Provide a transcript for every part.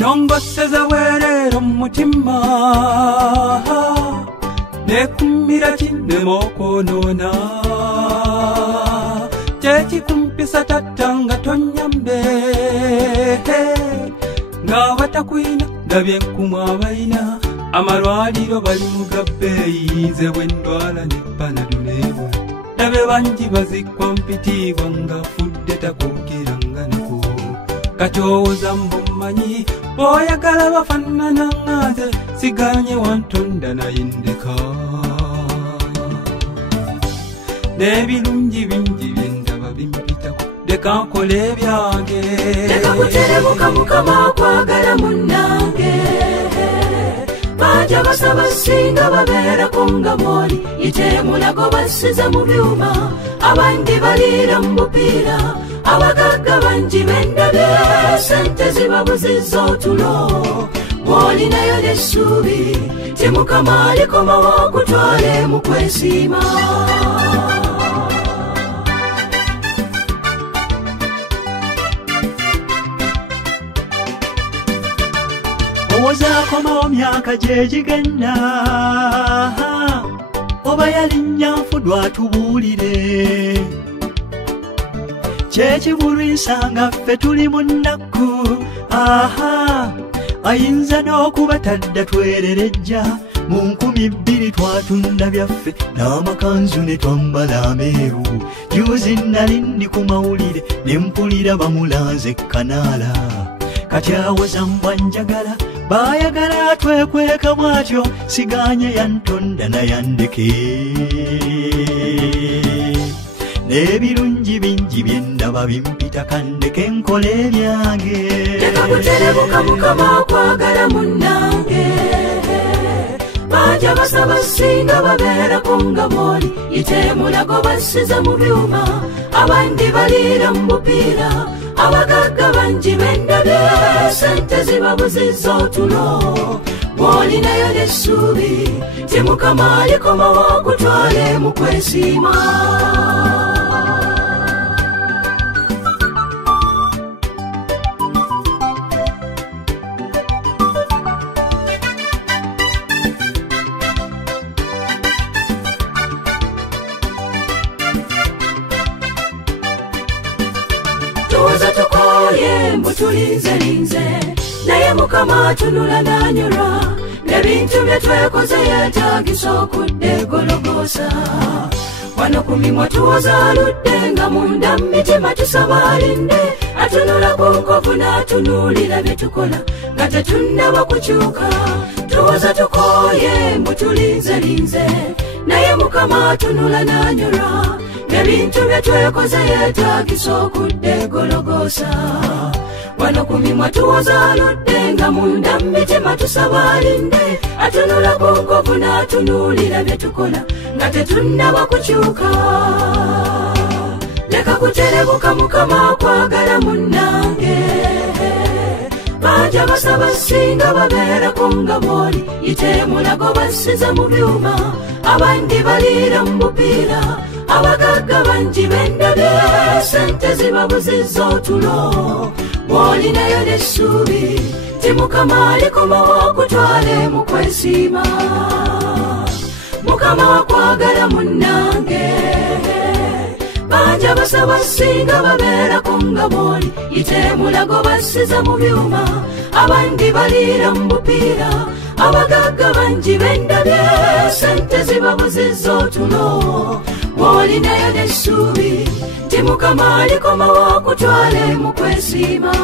nongoseza bwerero mutima nekumira kinemokonona kyekikumpisa tattanga tonyambe nga batakwina ndabye enkumu abalina amalwaliro bali mugabbeeyi nze bwe ndwala ne panadolebwa ndabe bangi bazikwa mpitiibwa nga fudde takogeranga nako katowooza mbumanyi bw'oyagala bafaanana nga nze siganye wantonda naye ndeka n'ebirungi bingi bye ndaba bimpitako leka nkole ebyange leka kuterebuka mukama akwagala munnange bajja basaba singa babeerako nga mwoli ite mulago basize mu byuma abandi baliira mu bupiira abagagga bangi bendabye sente zibabuzizza otulo mwolinayo n'essuubi ti mukama alikomawo akutwale mu kwesiima owozaakomawo myaka gyegigenda oba yalinnya nfudwa tubuulire kyekibulwisa nga ffe tuli mu nnaku ayinza n'okuba tadda twererejja mu 2000 twatunda byaffe n'amakanzu ne twambala ameeru juzi nali ndi ku mawulire ne mpulira bamulanze kanaala kati awoza mbwa njagala baayagala twekweka bwatyo siganye yantonda nayandeke n'ebirungi bingi bye ndaba bimpita kandeke nkole ebyange leka kuterebuka mukama akwagala munnange bajja basaba singa babeerako nga mwoli ite mulago basize mu byuma abandi baliira mu bupiira abagagga bangi bendabye sente zibabuzizza otulo mwolinayo n'essuubi ti mukama alikomawo akutwale mu kwesiima tuwoza tukoye mbutulinzelinze naye mukama atunula n'anyolwa n'ebintu bye twekoze yeetaagisa okudda egologoosa wano ku mimwa tuwoza aludde nga munda mu mitima tusaba alinde atunula ku nkovu n'atunuulira bye tukola nga tetunnaba kukyuka tuwoza tukoye mbutulinzelinze naye mukama atunula n'anyolwa n'ebintu bye twekoze yeetaagisa okudda egologoosa wano ku mimwa tuwoza aludde nga munda mu mitima tusaba alinde atunula ku nkovu n'atunuulira bye tukola nga tetunnaba kukyuka leka kuterebuka mukama akwagala munnange bajja basaba singa babeerako nga mwoli ite mulago basize mu byuma abandi baliira mu bupiira abagagga bangi bendabye sente zibabuzizza otulo mwolinayo n'essuubi ti mukama alikomawo akutwale mu kwesiima mukama akwagala munnange bajja basaba singa babeerako nga mwoli ite mulago basize mu byuma abandi baliira mu bupiira abagagga bangi bendabye sente zibabuzizza otulo mwolinayo n'essuubi ti mukama alikomawo akutwale mu kwesiima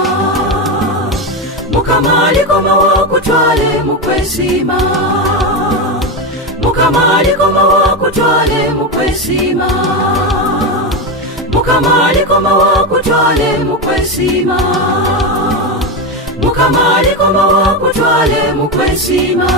mukama alikomawo akutwale mu kwesiima mukama alikomawo akutwale mu kwesiima mukama alikomawo akutwale mu kwesiima mukama alikomawo akutwale mu kwesiima